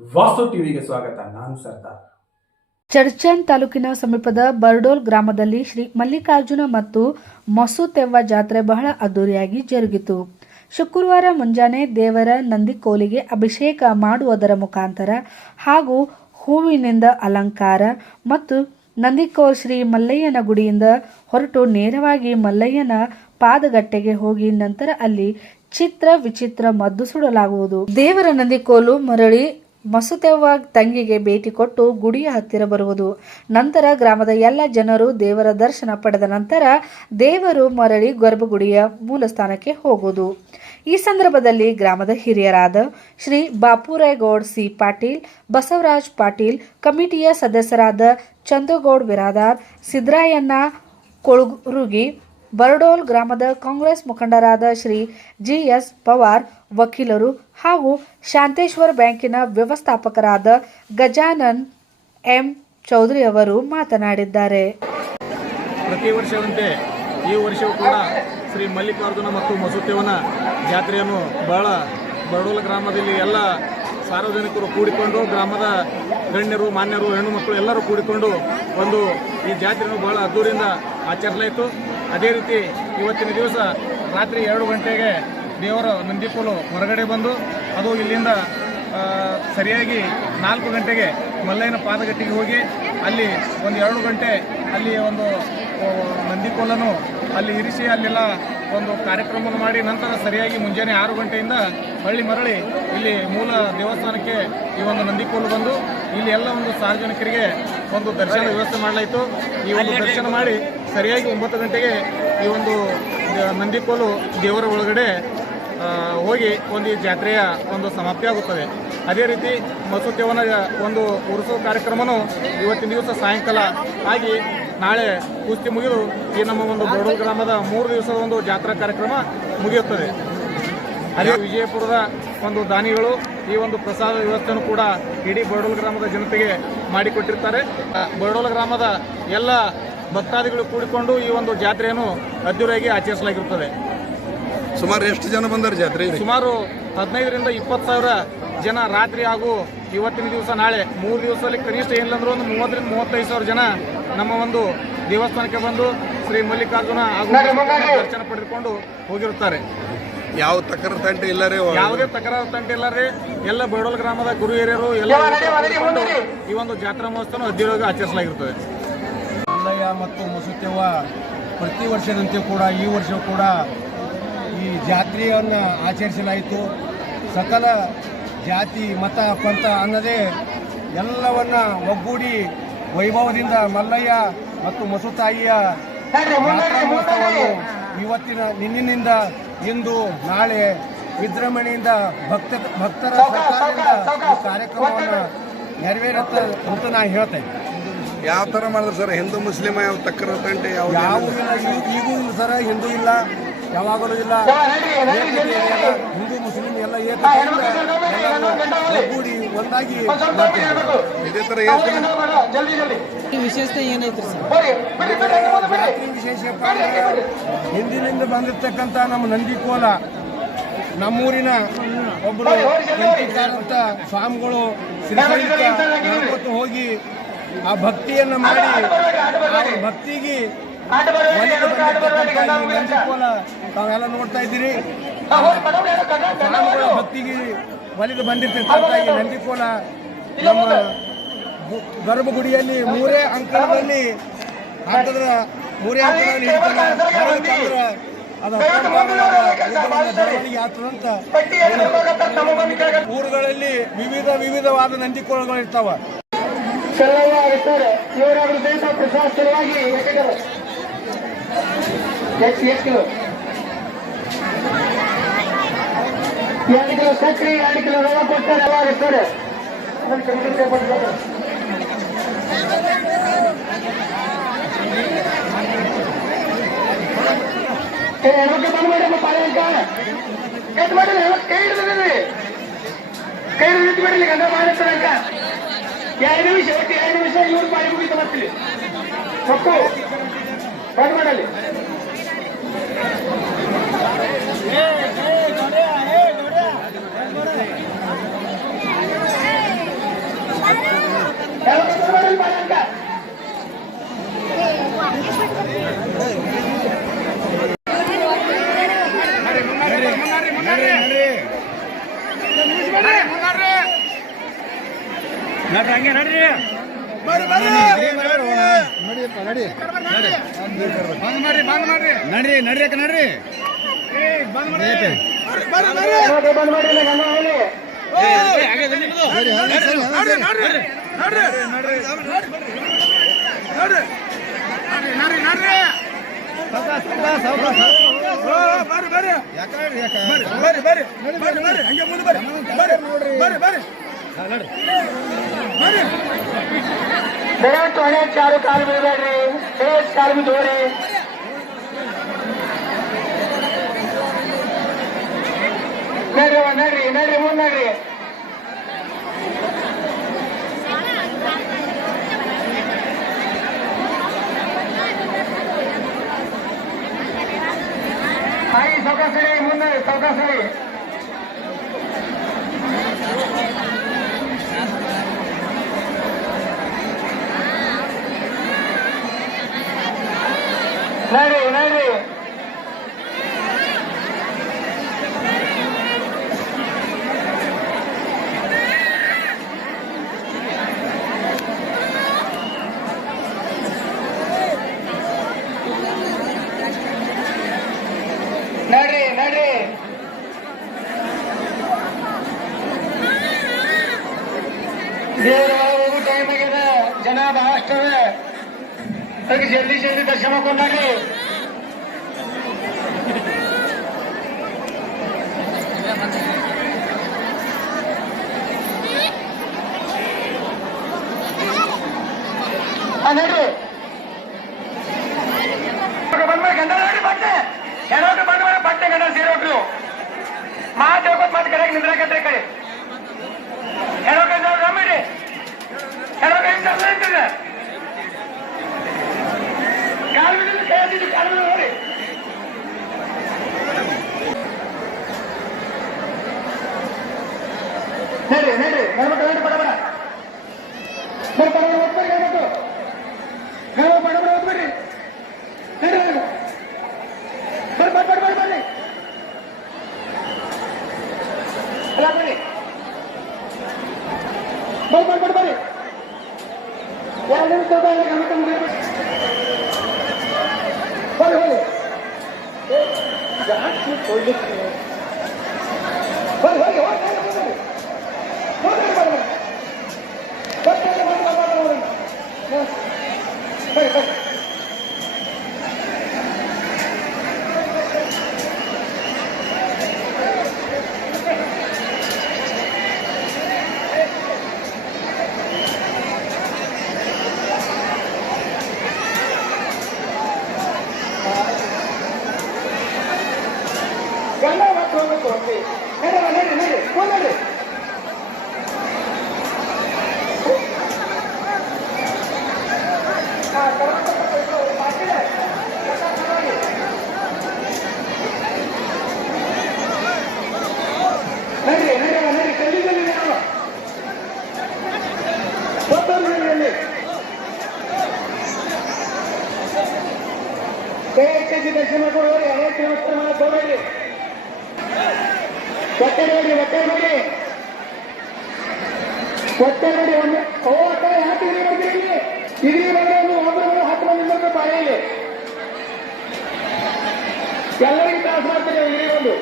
ವಾಸ್ತು ಟಿವಿಗೆ ಸ್ವಾಗತ. ನಾನು ಸರ್ದಾರ್. ಚಡ್ಚನ್ ತಾಲೂಕಿನ ಸಮೀಪದ ಬರ್ಡೋಲ್ ಗ್ರಾಮದಲ್ಲಿ ಶ್ರೀ ಮಲ್ಲಿಕಾರ್ಜುನ ಮತ್ತು ಮಸೂತೆವ್ವ ಜಾತ್ರೆ ಬಹಳ ಅದ್ದೂರಿಯಾಗಿ ಜರುಗಿತು. ಶುಕ್ರವಾರ ಮುಂಜಾನೆ ದೇವರ ನಂದಿಕೋಲಿಗೆ ಅಭಿಷೇಕ ಮಾಡುವುದರ ಮುಖಾಂತರ ಹಾಗೂ ಹೂವಿನಿಂದ ಅಲಂಕಾರ ಮತ್ತು ನಂದಿಕೋಲ್ ಶ್ರೀ ಮಲ್ಲಯ್ಯನ ಗುಡಿಯಿಂದ ಹೊರಟು ನೇರವಾಗಿ ಮಲ್ಲಯ್ಯನ ಪಾದಗಟ್ಟೆಗೆ ಹೋಗಿ ನಂತರ ಅಲ್ಲಿ ಚಿತ್ರ ವಿಚಿತ್ರ ಮದ್ದು ಸುಡಲಾಗುವುದು. ದೇವರ ನಂದಿಕೋಲು ಮರಳಿ ಮಸೂತೆವ್ವ ತಂಗಿಗೆ ಭೇಟಿ ಕೊಟ್ಟು ಗುಡಿಯ ಹತ್ತಿರ ಬರುವುದು. ನಂತರ ಗ್ರಾಮದ ಎಲ್ಲ ಜನರು ದೇವರ ದರ್ಶನ ಪಡೆದ ನಂತರ ದೇವರು ಮರಳಿ ಗರ್ಭಗುಡಿಯ ಮೂಲ ಸ್ಥಾನಕ್ಕೆ ಹೋಗುವುದು. ಈ ಸಂದರ್ಭದಲ್ಲಿ ಗ್ರಾಮದ ಹಿರಿಯರಾದ ಶ್ರೀ ಬಾಪುರೇಗೌಡ್ ಸಿ ಪಾಟೀಲ್, ಬಸವರಾಜ್ ಪಾಟೀಲ್, ಕಮಿಟಿಯ ಸದಸ್ಯರಾದ ಚಂದ್ರಗೌಡ್ ಬಿರಾದಾರ್, ಸಿದ್ದರಾಯಣ್ಣ ಕೊಳಗುರುಗಿ, ಬರ್ಡೋಲ್ ಗ್ರಾಮದ ಕಾಂಗ್ರೆಸ್ ಮುಖಂಡರಾದ ಶ್ರೀ ಜಿ.ಎಸ್. ಪವಾರ್, ವಕೀಲರು ಹಾಗೂ ಶಾಂತೇಶ್ವರ ಬ್ಯಾಂಕಿನ ವ್ಯವಸ್ಥಾಪಕರಾದ ಗಜಾನನ್ ಎಂ ಚೌಧರಿ ಅವರು ಮಾತನಾಡಿದ್ದಾರೆ. ಪ್ರತಿ ವರ್ಷದಂತೆ ಈ ವರ್ಷವೂ ಕೂಡ ಶ್ರೀ ಮಲ್ಲಿಕಾರ್ಜುನ ಮತ್ತು ಮಸೂತೆವ್ವನ ಜಾತ್ರೆಯನ್ನು ಬಹಳ ಬರ್ಡೋಲ್ ಗ್ರಾಮದಲ್ಲಿ ಎಲ್ಲ ಸಾರ್ವಜನಿಕರು ಕೂಡಿಕೊಂಡು, ಗ್ರಾಮದ ಗಣ್ಯರು, ಮಾನ್ಯರು, ಹೆಣ್ಣು ಮಕ್ಕಳು ಎಲ್ಲರೂ ಕೂಡಿಕೊಂಡು ಒಂದು ಈ ಜಾತ್ರೆಯನ್ನು ಬಹಳ ಅದ್ದೂರಿಯಿಂದ ಆಚರಿಸಲಾಯಿತು. ಅದೇ ರೀತಿ ಇವತ್ತಿನ ದಿವಸ ರಾತ್ರಿ 2 ಗಂಟೆಗೆ ದೇವರ ನಂದಿಕೋಲು ಹೊರಗಡೆ ಬಂದು ಅದು ಇಲ್ಲಿಂದ ಸರಿಯಾಗಿ 4 ಗಂಟೆಗೆ ಮಲ್ಲಯ್ಯನ ಪಾದಗಟ್ಟಿಗೆ ಹೋಗಿ ಅಲ್ಲಿ ಒಂದು 2 ಗಂಟೆ ಅಲ್ಲಿ ಒಂದು ನಂದಿಕೋಲನ್ನು ಅಲ್ಲಿ ಇರಿಸಿ ಅಲ್ಲೆಲ್ಲ ಒಂದು ಕಾರ್ಯಕ್ರಮವನ್ನು ಮಾಡಿ ನಂತರ ಸರಿಯಾಗಿ ಮುಂಜಾನೆ 6 ಗಂಟೆಯಿಂದ ಹಳ್ಳಿ ಮರಳಿ ಇಲ್ಲಿ ಮೂಲ ದೇವಸ್ಥಾನಕ್ಕೆ ಈ ಒಂದು ನಂದಿಕೋಲು ಬಂದು ಇಲ್ಲಿ ಎಲ್ಲ ಒಂದು ಸಾರ್ವಜನಿಕರಿಗೆ ಒಂದು ದರ್ಶನ ವ್ಯವಸ್ಥೆ ಮಾಡಲಾಯಿತು. ಈ ಒಂದು ದರ್ಶನ ಮಾಡಿ ಸರಿಯಾಗಿ 9 ಗಂಟೆಗೆ ಈ ಒಂದು ನಂದಿಕೋಲು ದೇವರ ಒಳಗಡೆ ಹೋಗಿ ಒಂದು ಜಾತ್ರೆಯ ಒಂದು ಸಮಾಪ್ತಿ ಆಗುತ್ತದೆ. ಅದೇ ರೀತಿ ಮಸೂತೆವ್ವನ ಒಂದು ಉರುಸು ಕಾರ್ಯಕ್ರಮನೂ ಇವತ್ತಿನ ದಿವಸ ಸಾಯಂಕಾಲ ಆಗಿ ನಾಳೆ ಕುಸ್ತಿ ಮುಗಿದು ಈ ನಮ್ಮ ಒಂದು ಬರ್ಡೋಲ್ ಗ್ರಾಮದ 3 ದಿವಸದ ಒಂದು ಜಾತ್ರಾ ಕಾರ್ಯಕ್ರಮ ಮುಗಿಯುತ್ತದೆ. ಅದೇ ವಿಜಯಪುರದ ಒಂದು ದಾನಿಗಳು ಈ ಒಂದು ಪ್ರಸಾದ ವ್ಯವಸ್ಥೆಯನ್ನು ಕೂಡ ಇಡೀ ಬರ್ಡೋಲ್ ಗ್ರಾಮದ ಜನತೆಗೆ ಮಾಡಿಕೊಟ್ಟಿರ್ತಾರೆ. ಬರ್ಡೋಲ್ ಗ್ರಾಮದ ಎಲ್ಲ ಭಕ್ತಾದಿಗಳು ಕೂಡಿಕೊಂಡು ಈ ಒಂದು ಜಾತ್ರೆಯನ್ನು ಅದ್ದೂರಿಯಾಗಿ ಆಚರಿಸಲಾಗಿರುತ್ತದೆ. ಸುಮಾರು ಎಷ್ಟು ಜನ ಬಂದಾರೆ ಜಾತ್ರೆ? ಸುಮಾರು 15ರಿಂದ 20 ಸಾವಿರ ಜನ ರಾತ್ರಿ ಹಾಗೂ ಇವತ್ತಿನ ದಿವಸ ನಾಳೆ 3 ದಿವಸದಲ್ಲಿ ಕನಿಷ್ಠ ಏನಿಲ್ಲಂದ್ರೂ ಒಂದು 30ರಿಂದ 35 ಸಾವಿರ ಜನ ನಮ್ಮ ಒಂದು ದೇವಸ್ಥಾನಕ್ಕೆ ಬಂದು ಶ್ರೀ ಮಲ್ಲಿಕಾರ್ಜುನ ಹಾಗೂ ದರ್ಶನ ಪಡೆದುಕೊಂಡು ಹೋಗಿರುತ್ತಾರೆ. ಯಾವ ತಕರಾರು ತಂಟೆ ಇಲ್ಲರೇ? ಯಾವುದೇ ತಕರಾರು ತಂಟೆ ಇಲ್ಲರೇ ಎಲ್ಲ ಬರ್ಡೋಲ್ ಗ್ರಾಮದ ಗುರು ಹಿರಿಯರು ಎಲ್ಲ ಈ ಒಂದು ಜಾತ್ರಾ ಮಹೋತ್ಸವ ಅದ್ದೂರಿಯಾಗಿ ಆಚರಿಸಲಾಗಿರುತ್ತದೆ. ಮಲ್ಲಯ್ಯ ಮತ್ತು ಮಸೂತೆವ್ವ ಪ್ರತಿ ವರ್ಷದಂತೆ ಕೂಡ ಈ ವರ್ಷ ಕೂಡ ಈ ಜಾತ್ರೆಯನ್ನು ಆಚರಿಸಲಾಯಿತು. ಸಕಲ ಜಾತಿ, ಮತ, ಪಂಥ ಅನ್ನದೇ ಎಲ್ಲವನ್ನ ಒಗ್ಗೂಡಿ ವೈಭವದಿಂದ ಮಲ್ಲಯ್ಯ ಮತ್ತು ಮಸೂತಾಯಿಯ ಜಾತ್ರಾ ಮಹೋತ್ಸವವನ್ನು ನಿನ್ನಿನಿಂದ ಇಂದು ನಾಳೆ ವಿಜೃಂಭಣೆಯಿಂದ ಭಕ್ತರ ಸಹಕಾರದಿಂದ ಈ ಕಾರ್ಯಕ್ರಮವನ್ನು ನೆರವೇರುತ್ತೆ ಅಂತ ನಾನು ಹೇಳ್ತೇನೆ. ಯಾವ ಥರ ಮಾಡಿದ್ರು ಸರ್? ಹಿಂದೂ ಮುಸ್ಲಿಂ ಯಾವ ತಕರಾರು ತಂಟೆ ಯಾವುದೂ ಇಲ್ಲ, ಈಗೂ ಇಲ್ಲ ಸರ್. ಹಿಂದೂ ಇಲ್ಲ, ಯಾವಾಗಲೂ ಇಲ್ಲ. ಹಿಂದೂ ಮುಸ್ಲಿಂ ಎಲ್ಲ ಒಗ್ಗೂಡಿ ಒಂದಾಗಿ ಇದೇ ಥರ ವಿಶೇಷತೆ ಏನೈತ್ರಿ ಸರ್? ಜಾತ್ರೆ ವಿಶೇಷ ಹಿಂದಿನಿಂದ ಬಂದಿರತಕ್ಕಂಥ ನಮ್ಮ ನಂದಿಕೋಲ, ನಮ್ಮೂರಿನ ಒಬ್ಬರು ಕಂಠಿಕಾರಂಥ ಸ್ವಾಮಿಗಳು ಶ್ರೀಕಂಠ ಹೋಗಿ ಆ ಭಕ್ತಿಯನ್ನು ಮಾಡಿ ಆ ಭಕ್ತಿಗೆ ನಂದಿಕೋಲ ತಾವೆಲ್ಲ ನೋಡ್ತಾ ಇದ್ದೀರಿ. ಸ್ವಾಮಿಗಳ ಭಕ್ತಿಗೆ ಒಲಿದು ಬಂದಿರ್ತಕ್ಕಂಥ ಈ ನಂದಿಕೋಲ ನಮ್ಮ ಗರ್ಭಗುಡಿಯಲ್ಲಿ 3 ಅಂಕಣದಲ್ಲಿ ಹಾಕಿದ್ರೆ 3 ಅಂಕಣದಲ್ಲಿ ಹಿಡಿತಂದ್ರೆ ಅದು ಬೆಳವಣಿಗೆ ಆಗ್ತದಂತ ಊರುಗಳಲ್ಲಿ ವಿವಿಧವಾದ ನಂದಿಕೋಲಗಳು ಇರ್ತಾವ. ಇವರಾದ್ರೂ ದೇಶ ಪ್ರಶಾಸನವಾಗಿ 2 ಕಿಲೋ ಸಕ್ಕರೆ 2 ಕಿಲೋ ರವೆ ಕೊಡ್ತಾರೆ. ಎಲ್ಲ ಇರ್ತಾರೆ. ಹೆಣ್ಮಕ್ಳು ಬಂದ್ ಮಾಡಿ ಪಾಳೆ ಅಂತ ಕೆಟ್ಟ ಮಾಡಿಲ್ಲ. ಕೈ ಹಿಡಿದ್ರಿ, ಕೈ ಹಿಡಿದು ಬಿಡಲಿ ಗಂಡ ಮಾಡಿರ್ತಾರೆ ಅಂತ 2 ನಿಮಿಷ ಒಟ್ಟು 2 ನಿಮಿಷ ಇವ್ರು ಪಾಳಿ ಮುಗಿತ ಬರ್ತೀವಿ. ಮಕ್ಕಳು ಬಂದ್ ಮಾಡಲಿ. ಪಾಯಂಕ ಹಂಗೆ ನಡ್ರಿ ನಡ್ರಿ ನಡ್ರಿ ಅಕ್ಕ ನಡ್ರಿ ಬಂದ್ ಮಾಡಿ ಗಂಡ ಹೇಳಿ ದಯವಿಟ್ಟು ಹಣೆ ಚಾರು ಕಾಲು ಬೀಳ್ಬೇಡ್ರಿ ಕಾಲು ಬಿದ್ದೋರಿ ನಡ್ರಿ ನಡ್ರಿ ಮುಂದ್ ನಡ್ರಿ ಹಾಗೆ ಸೌಕಾಸರಿ ಮುಂದೆ ಸೌಕಾಸರಿ ನಡ್ರಿ ನಡ್ರಿ ನಡ್ರಿ ನಡ್ರಿ ದೇವರ ಹೋಗೋ ಟೈಮ್ ಆಗ್ಯದ ಜನ ಬಹಳಷ್ಟು ಅದಕ್ಕೆ ಜಲ್ದಿ ಜಲ್ದಿ ದರ್ಶನ ಮಾಡ್ಕೊಂಡ್ರಿ ನಡ್ರಿ ಬಂದ್ಮೇಲೆ ಗಂಡ ನೋಡಿ ಬಟ್ಟೆ ಹೆಣ್ಮಕ್ಳು ಬಂದ್ಮೇಲೆ ಬಟ್ಟೆ ಗಂಡ ಸೇರೋಕ್ರು ಮಾತು ಹೇಳ್ಕೊತ್ ಮಾತು ಕರೆಯಾಗಿ ನಿಂದ್ರಾಕತ್ರಿ ಕಡೆ ಹೆಣ್ಮಕ್ಳು ನಂಬಿಡಿ ಹೆಣ್ಮಕ್ಳು ನಿಂತಿದೆ ಕಾಲು ಬಿದ್ದು ಕೈ ಹತ್ತಿದ್ದು ಕಾಲು ಬಿದ್ದು ನೋಡಿ ನಡ್ರಿ ನಡ್ರಿ ಹೆಣ್ಮಕ್ಳು ನೋಡಿ ಬಡ ಬಡ ಓದ್ಬೇಡಿ ಹೆಣ್ಮಕ್ಳು ಬಡ ಬಡ ಓದ್ಬೇಡ್ರಿ ನಡ್ರಿ ಬರ್ರಿ ಬರ್ರಿ ಬರ್ರಿ ಬರ್ರಿ ಎಲ್ಲ ಬರ್ರಿ ಬರ್ರಿ ಬರ್ರಿ ಬರ್ರಿ ಎರಡು ನಿಮಿಷ ಬರ್ರಿ ಗಂಡ ಮತ್ತು ಹೋಗ್ಬೇಕು ನಡ್ರಿ ನಡ್ರಿ ನಡ್ರಿ ಹೋಗ್ರಿ ನಡ್ರಿ ನಡ್ರಿ ನಡ್ರಿ ಕಲ್ಲಿದಲ್ಲಿ ನಾವು ಕೆಜಿ ದರ್ಶನ ಕೊಡೋರಿ ಅನೇಕ ನಮಸ್ಕಾರ ಮಾಡಕ್ ಹೋಗ್ಬೇಡ್ರಿ ಹೊಟ್ಟೆ ನೋಡಿ ಹೊಟ್ಟೆ ನೋಡಿ ಹೊಟ್ಟೆ ನೋಡಿ ಒಂದು ಓ ಯಾಕೆ ಇಲ್ಲಿ ಬರ್ತೀರಿ ಇಲ್ಲಿ ಬಂದ್ರೆ ಒಬ್ಬರು 10 ಮಂದಿ ಬರ್ಬೇಕು ಬಾಯಲ್ಲಿ ಎಲ್ಲರಿಗೂ ತ್ರಾಸ ಮಾಡ್ತಾರೆ ಇಲ್ಲಿ ಒಂದು